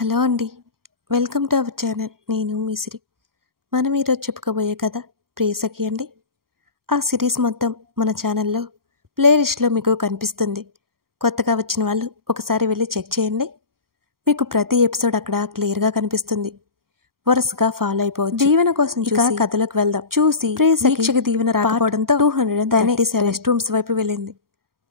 Hello అండి, welcome to our channel. నేను మీ సిరి. మనం ఈరోజు చెప్పుకోబోయే కథ ప్రియసఖి అండి. ఆ సిరీస్ మొత్తం మన ఛానల్లో ప్లేలిస్ట్లో మీకు కనిపిస్తుంది. కొత్తగా వచ్చిన వాళ్ళు ఒకసారి వెళ్ళి చెక్ చేయండి. మీకు ప్రతి ఎపిసోడ్ అక్కడ క్లియర్గా కనిపిస్తుంది. వరుసగా ఫాలో అయిపోవచ్చు. దీవెన కోసం చూసి కథలోకి వెళ్దాం. చూసి ప్రియసఖికి దీవెన రాకపోవడంతో 237 రెస్ట్ రూమ్స్ వైపు వెళ్ళింది.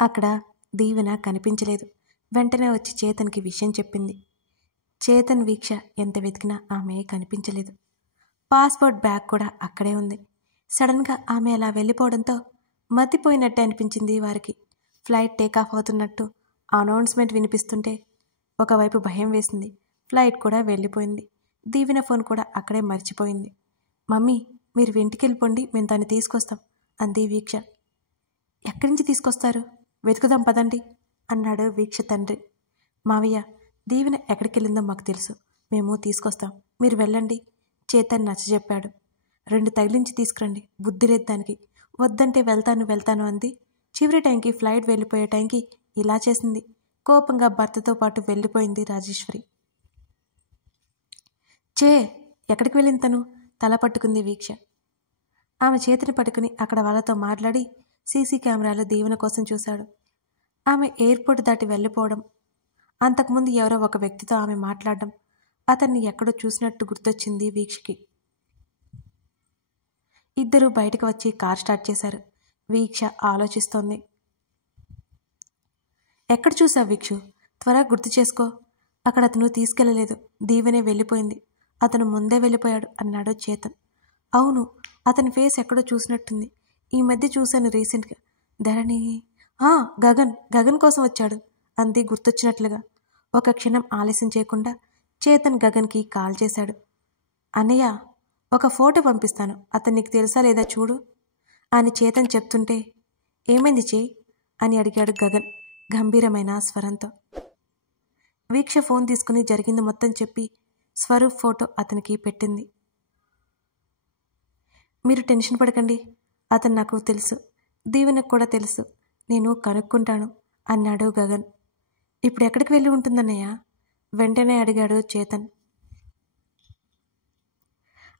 అక్కడ దీవెన కనిపించలేదు. వెంటనే వచ్చి చేతన్కి విషయం చెప్పింది. చేతన్ వీక్ష ఎంత వెతికినా ఆమె కనిపించలేదు. పాస్పోర్ట్ బ్యాగ్ కూడా అక్కడే ఉంది. సడన్గా ఆమె అలా వెళ్ళిపోవడంతో మతిపోయినట్టే అనిపించింది వారికి. ఫ్లైట్ టేకాఫ్ అవుతున్నట్టు అనౌన్స్మెంట్ వినిపిస్తుంటే ఒకవైపు భయం వేసింది. ఫ్లైట్ కూడా వెళ్ళిపోయింది. దీవెన ఫోన్ కూడా అక్కడే మర్చిపోయింది. మమ్మీ, మీరు ఇంటికి వెళ్ళిపోండి, మేము దాన్ని తీసుకొస్తాం అంది వీక్ష. ఎక్కడి నుంచి తీసుకొస్తారు? వెతుకుదాం పదండి అన్నాడు వీక్ష తండ్రి. మావయ్య, దీవెన ఎక్కడికి వెళ్ళిందో మాకు తెలుసు, మేము తీసుకొస్తాం, మీరు వెళ్ళండి చేతన్ నచ్చజెప్పాడు. 2 తగిలించి తీసుకురండి, బుద్ధి లేదు దానికి. వద్దంటే వెళ్తాను అంది. చివరి టైంకి ఫ్లైట్ వెళ్ళిపోయే టైంకి ఇలా చేసింది. కోపంగా భర్తతో పాటు వెళ్ళిపోయింది రాజేశ్వరి. ఎక్కడికి వెళ్ళింది తను? తల పట్టుకుంది వీక్ష. ఆమె చేతిని పట్టుకుని అక్కడ వాళ్ళతో మాట్లాడి సీసీ కెమెరాలో దీవెన కోసం చూశాడు. ఆమె ఎయిర్పోర్ట్ దాటి వెళ్ళిపోవడం, అంతకుముందు ఎవరో ఒక వ్యక్తితో ఆమె మాట్లాడడం అతన్ని ఎక్కడో చూసినట్టు గుర్తొచ్చింది వీక్షకి. ఇద్దరూ బయటకు వచ్చి కార్ స్టార్ట్ చేశారు. వీక్ష ఆలోచిస్తోంది. ఎక్కడ చూసావు వీక్షు? త్వరగా గుర్తు చేసుకో. అక్కడ అతను తీసుకెళ్లలేదు, దీవెనే వెళ్ళిపోయింది. అతను ముందే వెళ్ళిపోయాడు అన్నాడు చేతన్. అవును, అతని ఫేస్ ఎక్కడో చూసినట్టుంది. ఈ మధ్య చూశాను రీసెంట్గా. ధరణి, గగన్ కోసం వచ్చాడు అంది గుర్తొచ్చినట్లుగా. ఒక క్షణం ఆలస్యం చేయకుండా చేతన్ గగన్కి కాల్ చేశాడు. అన్నయ్య, ఒక ఫోటో పంపిస్తాను, అతను నీకు తెలుసా లేదా చూడు అని చేతన్ చెప్తుంటే, ఏమైంది చెయ్యి అని అడిగాడు గగన్ గంభీరమైన స్వరంతో. వీక్ష ఫోన్ తీసుకుని జరిగింది మొత్తం చెప్పి స్వరూప్ ఫోటో అతనికి పెట్టింది. మీరు టెన్షన్ పడకండి, అతను నాకు తెలుసు, దీవెనకు కూడా తెలుసు, నేను కనుక్కుంటాను అన్నాడు గగన్. ఇప్పుడు ఎక్కడికి వెళ్ళి ఉంటుందన్నయ్య? వెంటనే అడిగాడు చేతన్.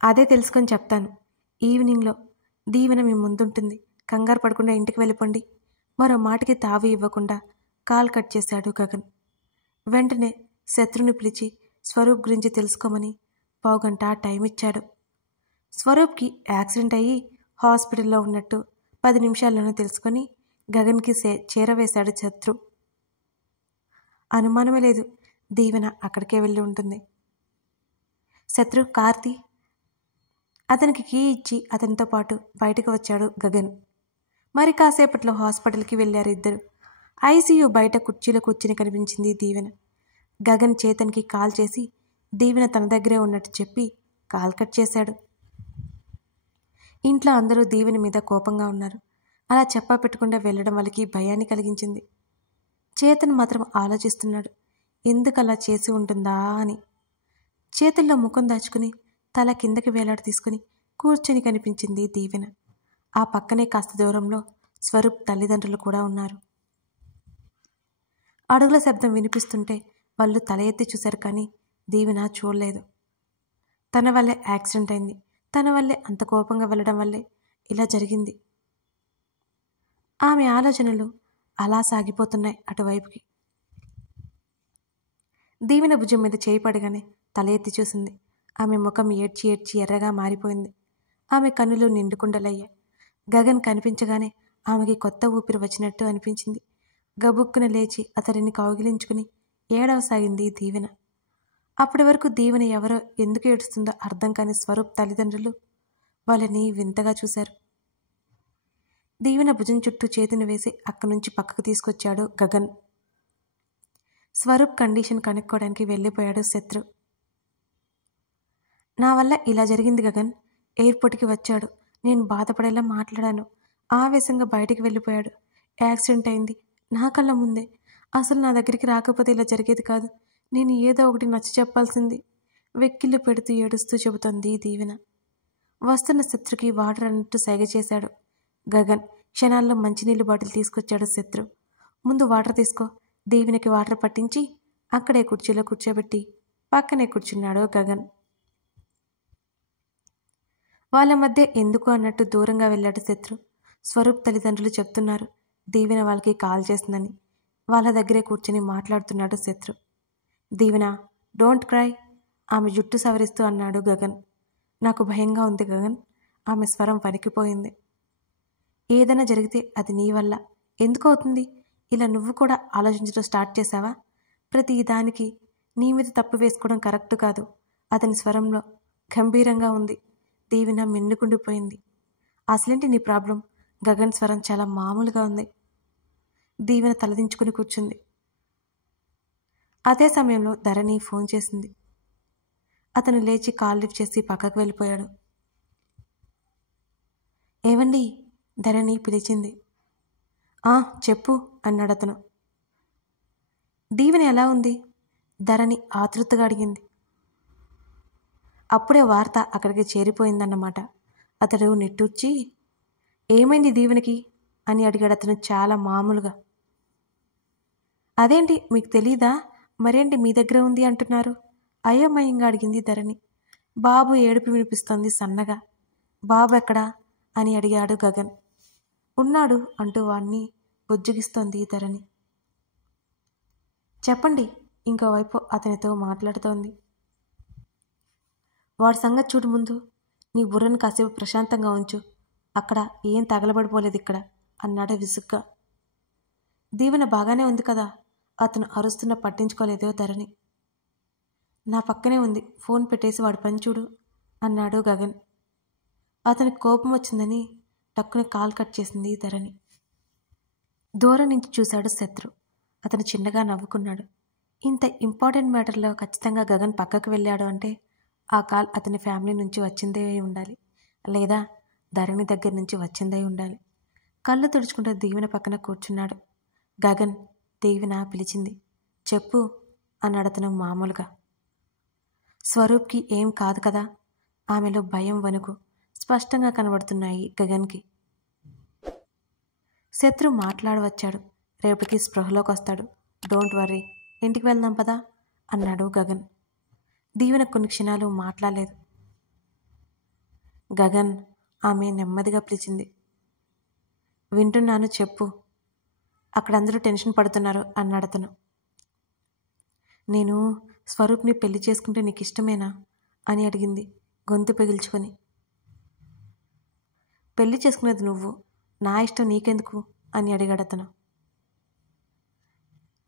అదే తెలుసుకొని చెప్తాను. ఈవినింగ్లో దీవెన మీ ముందుంటుంది, కంగారు పడకుండా ఇంటికి వెళ్ళిపోండి. మరో మాటకి తావి ఇవ్వకుండా కాల్ కట్ చేశాడు గగన్. వెంటనే శత్రుని పిలిచి స్వరూప్ గురించి తెలుసుకోమని 1/2 గంట టైం ఇచ్చాడు. స్వరూప్కి యాక్సిడెంట్ అయ్యి హాస్పిటల్లో ఉన్నట్టు 10 నిమిషాల్లోనే తెలుసుకొని గగన్కి చేరవేశాడు శత్రు. అనుమానమే లేదు, దీవెన అక్కడికే వెళ్ళి ఉంటుంది. శత్రు కార్తీ, అతనికి కీ ఇచ్చి అతనితో పాటు బయటకు వచ్చాడు గగన్. మరి కాసేపట్లో హాస్పిటల్కి వెళ్ళారు ఇద్దరు. ఐసీయూ బయట కుర్చీలో కూర్చుని కనిపించింది దీవెన. గగన్ చేతన్కి కాల్ చేసి దీవెన తన దగ్గరే ఉన్నట్టు చెప్పి కాల్ కట్ చేశాడు. ఇంట్లో అందరూ దీవెన మీద కోపంగా ఉన్నారు. అలా చెప్పా పెట్టకుండా వెళ్ళడం వాళ్ళకి భయాన్ని కలిగించింది. చేతన్ మాత్రం ఆలోచిస్తున్నాడు, ఎందుకు అలా చేసి ఉంటుందా అని. చేతుల్లో ముఖం దాచుకుని తల కిందకి వేలాడు తీసుకుని కూర్చొని కనిపించింది దీవెన. ఆ పక్కనే కాస్త దూరంలో స్వరూప్ తల్లిదండ్రులు కూడా ఉన్నారు. అడుగుల శబ్దం వినిపిస్తుంటే వాళ్ళు తల ఎత్తి చూశారు, కానీ దీవెన చూడలేదు. తన వల్లే యాక్సిడెంట్ అయింది, తన వల్లే అంత కోపంగా వెళ్ళడం వల్లే ఇలా జరిగింది. ఆమె ఆలోచనలు అలా సాగిపోతున్నాయి అటువైపుకి. దీవెన భుజం మీద చేయి పడగానే తల ఎత్తి చూసింది. ఆమె ముఖం ఏడ్చి ఎర్రగా మారిపోయింది. ఆమె కన్నులు నిండుకుండలయ్యాయి. గగన్ కనిపించగానే ఆమెకి కొత్త ఊపిరి వచ్చినట్టు అనిపించింది. గబుక్కున లేచి అతడిని కౌగిలించుకుని ఏడవసాగింది దీవెన. అప్పటి వరకు దీవెన ఎవరో ఎందుకు ఏడుస్తుందో అర్థం కాని స్వరూప్ తల్లిదండ్రులు వాళ్ళని వింతగా చూశారు. దీవెన భుజం చుట్టూ చేతిని వేసి అక్కడి నుంచి పక్కకు తీసుకొచ్చాడు గగన్. స్వరూప్ కండిషన్ కనుక్కోవడానికి వెళ్ళిపోయాడు శత్రు. నా వల్ల ఇలా జరిగింది గగన్. ఎయిర్పోర్ట్కి వచ్చాడు, నేను బాధపడేలా మాట్లాడాను, ఆవేశంగా బయటికి వెళ్ళిపోయాడు. యాక్సిడెంట్ అయింది నా కళ్ళ ముందే. అసలు నా దగ్గరికి రాకపోతే ఇలా జరిగేది కాదు. నేను ఏదో ఒకటి నచ్చ చెప్పాల్సింది, వెక్కిళ్ళు పెడుతూ ఏడుస్తూ చెబుతోంది దీవెన. వస్తున్న శత్రుకి వాటర్ అన్నట్టు సైగ చేశాడు గగన్. క్షణాల్లో మంచినీళ్ళు బాటిల్ తీసుకొచ్చాడు శత్రు. ముందు వాటర్ తీసుకో. దీవెనకి వాటర్ పట్టించి అక్కడే కుర్చీలో కూర్చోబెట్టి పక్కనే కూర్చున్నాడు గగన్. వాళ్ళ మధ్య ఎందుకు అన్నట్టు దూరంగా వెళ్ళాడు శత్రు. స్వరూప్ తల్లిదండ్రులు చెప్తున్నారు దీవెన వాళ్ళకి కాల్ చేస్తుందని. వాళ్ళ దగ్గరే కూర్చుని మాట్లాడుతున్నాడు శత్రు. దీవెన, డోంట్ క్రై, ఆమె జుట్టు సవరిస్తూ అన్నాడు గగన్. నాకు భయంగా ఉంది గగన్. ఆమె స్వరం వణికిపోయింది. ఏదైనా జరిగితే అది నీ వల్ల. ఎందుకు అవుతుంది? ఇలా నువ్వు కూడా ఆలోచించడం స్టార్ట్ చేశావా? ప్రతి దానికి నీ మీద తప్పు వేసుకోవడం కరెక్ట్ కాదు. అతని స్వరంలో గంభీరంగా ఉంది. దీవెన మిన్నుకుండిపోయింది. అసలేంటి నీ ప్రాబ్లం? గగన్ స్వరం చాలా మామూలుగా ఉంది. దీవెన తలదించుకుని కూర్చుంది. అదే సమయంలో ధరణి ఫోన్ చేసింది. అతను లేచి కాల్ లిఫ్ట్ చేసి పక్కకు వెళ్ళిపోయాడు. ఏవండి? ధరణి పిలిచింది. చెప్పు అన్నాడు అతను. దీవెన ఎలా ఉంది? ధరణి ఆతృతగా అడిగింది. అప్పుడే వార్త అక్కడికి చేరిపోయిందన్నమాట. అతడు నిట్టూర్చి, ఏమైంది దీవెనకి అని అడిగాడు అతను చాలా మామూలుగా. అదేంటి మీకు తెలీదా? మరేంటి మీ దగ్గర ఉంది అంటున్నారు? అయోమయంగా అడిగింది ధరణి. బాబు ఏడుపు వినిపిస్తోంది సన్నగా. బాబు ఎక్కడా అని అడిగాడు గగన్. ఉన్నాడు అంటూ వాణ్ణి బుజ్జగిస్తోంది ధరణి. చెప్పండి, ఇంకోవైపు అతనితో మాట్లాడుతోంది. వాడి సంగతి చూడు ముందు. నీ బుర్రను కాసేపు ప్రశాంతంగా ఉంచు. అక్కడ ఏం తగలబడిపోలేదు ఇక్కడ అన్నాడు విసుగ్గా. దీవెన బాగానే ఉంది కదా? అతను అరుస్తున్న పట్టించుకోలేదో ధరణి. నా పక్కనే ఉంది, ఫోన్ పెట్టేసి వాడి పని చూడు అన్నాడు గగన్. అతనికి కోపం వచ్చిందని టక్కున కాల్ కట్ చేసింది ధరణి. దూరం నుంచి చూశాడు శత్రు. అతను చిన్నగా నవ్వుకున్నాడు. ఇంత ఇంపార్టెంట్ మ్యాటర్లో ఖచ్చితంగా గగన్ పక్కకు వెళ్ళాడు అంటే ఆ కాల్ అతని ఫ్యామిలీ నుంచి వచ్చిందే ఉండాలి, లేదా ధరణి దగ్గర నుంచి వచ్చిందే ఉండాలి. కళ్ళు తుడుచుకుంటూ దీవెన పక్కన కూర్చున్నాడు. గగన్, దీవెన పిలిచింది. చెప్పు అన్నాడు అతను మామూలుగా. స్వరూప్కి ఏం కాదు కదా? ఆమెలో భయం వణుకు స్పష్టంగా కనబడుతున్నాయి గగన్కి. శత్రు మాట్లాడవచ్చాడు. రేపటికి స్పృహలోకి వస్తాడు. డోంట్ వర్రీ, ఇంటికి వెళ్దాం పదా అన్నాడు గగన్. దీవెన కొన్ని క్షణాలు మాట్లాడలేదు. గగన్, ఆమె నెమ్మదిగా పిలిచింది. వింటున్నాను, చెప్పు. అక్కడందరూ టెన్షన్ పడుతున్నారు అన్నాడు అతను. నేను స్వరూప్ని పెళ్లి చేసుకుంటే నీకు ఇష్టమేనా అని అడిగింది గొంతు పెగిల్చుకొని. పెళ్లి చేసుకునేది నువ్వు, నా ఇష్టం నీకెందుకు అని అడిగాడు అతను.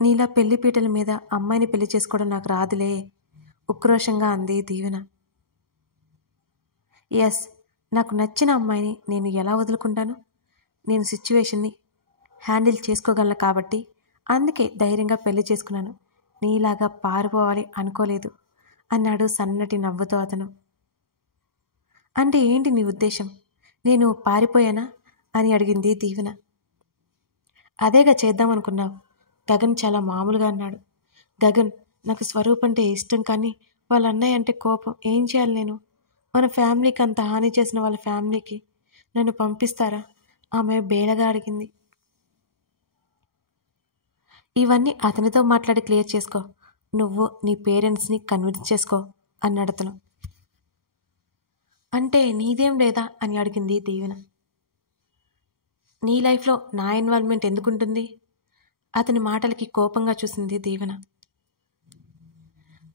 నీలా పెళ్లి పీటల మీద అమ్మాయిని పెళ్లి చేసుకోవడం నాకు రాదులే, ఉక్రోషంగా అంది దీవెన. ఎస్, నాకు నచ్చిన అమ్మాయిని నేను ఎలా వదులుకుంటాను? నేను సిచ్యువేషన్ని హ్యాండిల్ చేసుకోగలను కాబట్టి అందుకే ధైర్యంగా పెళ్లి చేసుకున్నాను. నీలాగా పారిపోవాలి అనుకోలేదు అన్నాడు సన్నటి నవ్వుతో అతను. అంటే ఏంటి నీ ఉద్దేశం? నేను పారిపోయానా అని అడిగింది దీవెన. అదేగా చేద్దామనుకున్నావు. గగన్ చాలా మామూలుగా అన్నాడు. గగన్, నాకు స్వరూప్ అంటే ఇష్టం, కానీ వాళ్ళ అన్నయ్య అంటే కోపం. ఏం చేయాలి నేను? మన ఫ్యామిలీకి అంత హాని చేసిన వాళ్ళ ఫ్యామిలీకి నన్ను పంపిస్తారా? ఆమె బేలగా అడిగింది. ఇవన్నీ అతనితో మాట్లాడి క్లియర్ చేసుకో. నువ్వు నీ పేరెంట్స్ని కన్విన్స్ చేసుకో అన్నాడు అతను. అంటే నీదేం లేదా అని అడిగింది దీవెన. నీ లైఫ్లో నా ఇన్వాల్వ్మెంట్ ఎందుకుంటుంది? అతని మాటలకి కోపంగా చూసింది దీవెన.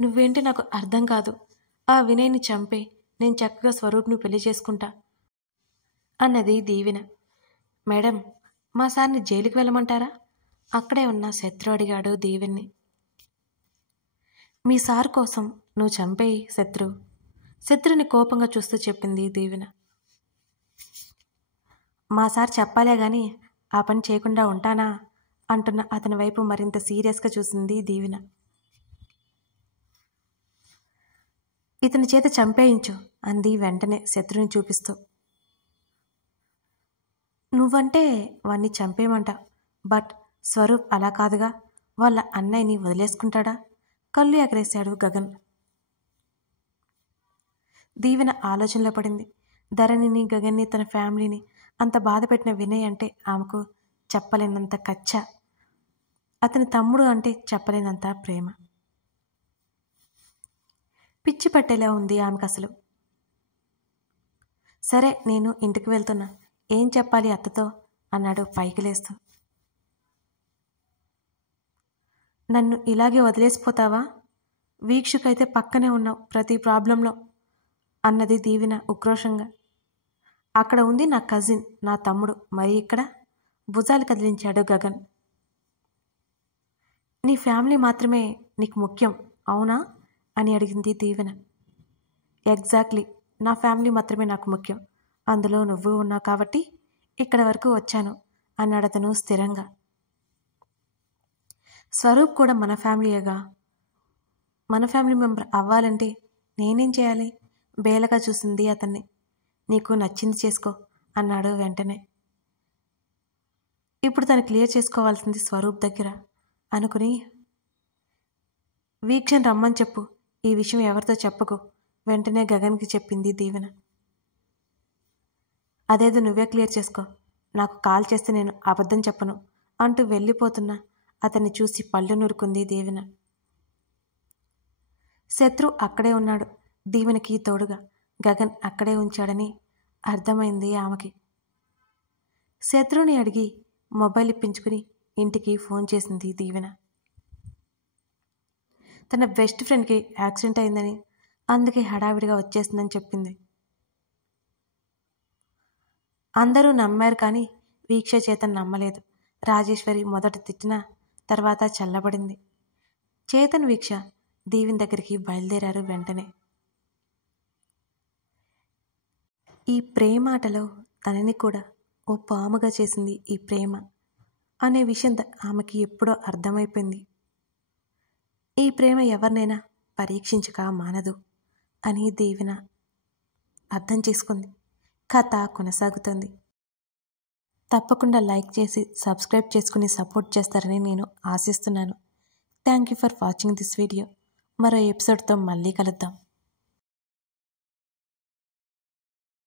నువ్వేంటి నాకు అర్థం కాదు. ఆ వినయ్ని చంపే, నేను చక్కగా స్వరూప్ని పెళ్లి చేసుకుంటా అన్నది దీవెన. మేడం, మా సార్ని జైలుకి వెళ్ళమంటారా? అక్కడే ఉన్న శత్రు అడిగాడు దీవెన్ని. మీ సార్ కోసం నువ్వు చంపేయి శత్రు. శత్రుని కోపంగా చూస్తూ చెప్పింది దీవెన. మా సార్ చెప్పాలే గాని ఆ పని చేయకుండా ఉంటానా అంటున్న అతని వైపు మరింత సీరియస్గా చూసింది దీవెన. ఇతని చేత చంపేయించు అంది వెంటనే శత్రుని చూపిస్తూ. నువ్వంటే వాణ్ణి చంపేయమంట, బట్ స్వరూప్ అలా కాదుగా. వాళ్ళ అన్నయ్యని వదిలేసుకుంటాడా? కళ్ళు ఎగరేశాడు గగన్. దీవెన ఆలోచనలో పడింది. ధరణిని, గగన్ని, తన ఫ్యామిలీని అంత బాధ పెట్టిన వినయ్ అంటే ఆమెకు చెప్పలేనంత కచ్చ. అతని తమ్ముడు అంటే చెప్పలేనంత ప్రేమ. పిచ్చి పట్టేలా ఉంది ఆమెకు అసలు. సరే నేను ఇంటికి వెళ్తున్నా, ఏం చెప్పాలి అత్తతో అన్నాడు పైకి లేస్తూ. నన్ను ఇలాగే వదిలేసిపోతావా? వీక్షకైతే పక్కనే ఉన్నావు ప్రతి ప్రాబ్లంలో అన్నది దీవెన ఉక్రోషంగా. అక్కడ ఉంది నా కజిన్, నా తమ్ముడు, మరి ఇక్కడ భుజాలు కదిలించాడు గగన్. నీ ఫ్యామిలీ మాత్రమే నీకు ముఖ్యం అవునా అని అడిగింది దీవెన. ఎగ్జాక్ట్లీ, నా ఫ్యామిలీ మాత్రమే నాకు ముఖ్యం, అందులో నువ్వు ఉన్నావు కాబట్టి ఇక్కడ వరకు వచ్చాను అన్నాడు అతను స్థిరంగా. స్వరూప్ కూడా మన ఫ్యామిలీయేగా, మన ఫ్యామిలీ మెంబర్ అవ్వాలంటే నేనేం చేయాలి? బేలగా చూసింది అతన్ని. నీకు నచ్చింది చేసుకో అన్నాడు వెంటనే. ఇప్పుడు తను క్లియర్ చేసుకోవాల్సింది స్వరూప్ దగ్గర అనుకుని, వీక్షను రమ్మని చెప్పు, ఈ విషయం ఎవరితో చెప్పకు వెంటనే గగన్కి చెప్పింది దీవెన. అదేదో నువ్వే క్లియర్ చేసుకో, నాకు కాల్ చేస్తే నేను అబద్ధం చెప్పను అంటూ వెళ్ళిపోతున్నా అతన్ని చూసి పళ్ళు నూరుకుంది దీవెన. శత్రు అక్కడే ఉన్నాడు, దీవెనకి తోడుగా గగన్ అక్కడే ఉంచాడని అర్థమైంది ఆమెకి. శత్రుని అడిగి మొబైల్ ఇప్పించుకుని ఇంటికి ఫోన్ చేసింది దీవెన. తన బెస్ట్ ఫ్రెండ్కి యాక్సిడెంట్ అయిందని, అందుకే హడావిడిగా వచ్చేసిందని చెప్పింది. అందరూ నమ్మారు కానీ వీక్ష చేతన్ నమ్మలేదు. రాజేశ్వరి మొదట తిట్టినా తర్వాత చల్లబడింది. చేతన్, వీక్ష దీవెన దగ్గరికి బయలుదేరారు వెంటనే. ఈ ప్రేమాటలో తనని కూడా ఓ పాముగా చేసింది ఈ ప్రేమ అనే విషయం ఆమెకి ఎప్పుడో అర్థమైపోయింది. ఈ ప్రేమ ఎవరినైనా పరీక్షించక మానదు అని దీవెన అర్థం చేసుకుంది. కథ కొనసాగుతుంది. తప్పకుండా లైక్ చేసి సబ్స్క్రైబ్ చేసుకుని సపోర్ట్ చేస్తారని నేను ఆశిస్తున్నాను. Thank you for watching this video. మరో ఎపిసోడ్తో మళ్ళీ కలుద్దాం.